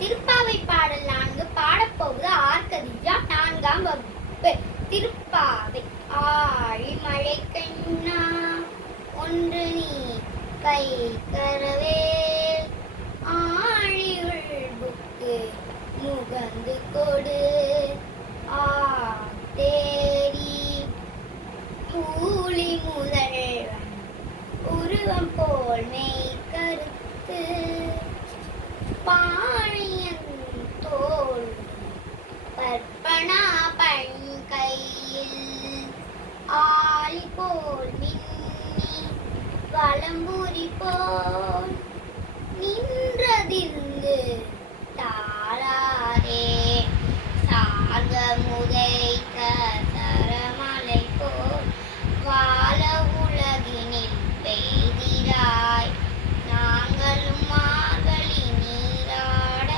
திருப்பாவை பாடல் 4 பாடப்போவது ஆர்கதியா 4ஆம் வகுப்பு. திருப்பாவை. ஆழிமழை கண்ணா ஒன்று நீ கை கரவேல், ஆழியுள்புக்கு முகந்து கொடு, தேரி கூலி முதல்வன் உருவம் போல் மெய் கருத்து, பாழியன் தோல் பற்பனா பண் கையில், ஆலி போல் மின்னி வலம்புரி போல் நின்றதிர்ந்து தாளாரே, சார்க முதைக்க சரமலை போல் வாழ உலகினில் பெய்திராய், நாங்களும் மார்கழி நீராட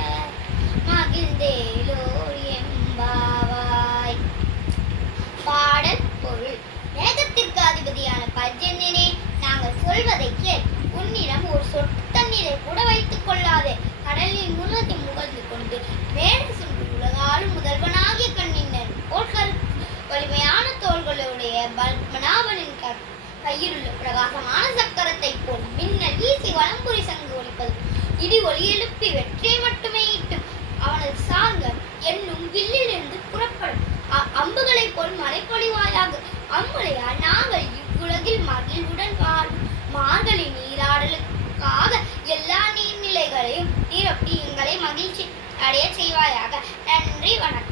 மகிழ்ந்தேலோர் எம்பாவாய். பாடல் பொருள். மேகத்திற்கு அதிபதியான பர்ஜன்யனே, நாங்கள் சொல்வதை கேள். உன்னிடம் ஒரு சொட்டு தண்ணீரை கூட வைத்துக் கொள்ளாதே. கடலின் முகத்தை முகழ்ந்து கொண்டு மேடு சென்று உலகாலும் முதல்வனாகிய கண்ணின் போல் வலிமையான தோள்களுடைய பத்மநாபனின் கையில் உள்ள பிரகாசமான சக்கரத்தை போல் மின்னல் வீசி வலம்புரி சங்கு ஒலிப்பது, இடி ஒலி எழுப்பி வெற்றியை மட்டுமே ஈட்டும் அவனது சார்ந்த என்னும் வில்லிலிருந்து புறப்படும் அம்புகளை போல் மறைப்பொழிவாயாக. அம்முலையால் நாங்கள் இவ்வுலகில் மகிழ்வுடன் வாழும் மார்கழி நீராடலுக்காக எல்லா நீர்நிலைகளையும் நிரப்பி எங்களை மகிழ்ச்சி அடைய செய்வாயாக. நன்றி, வணக்கம்.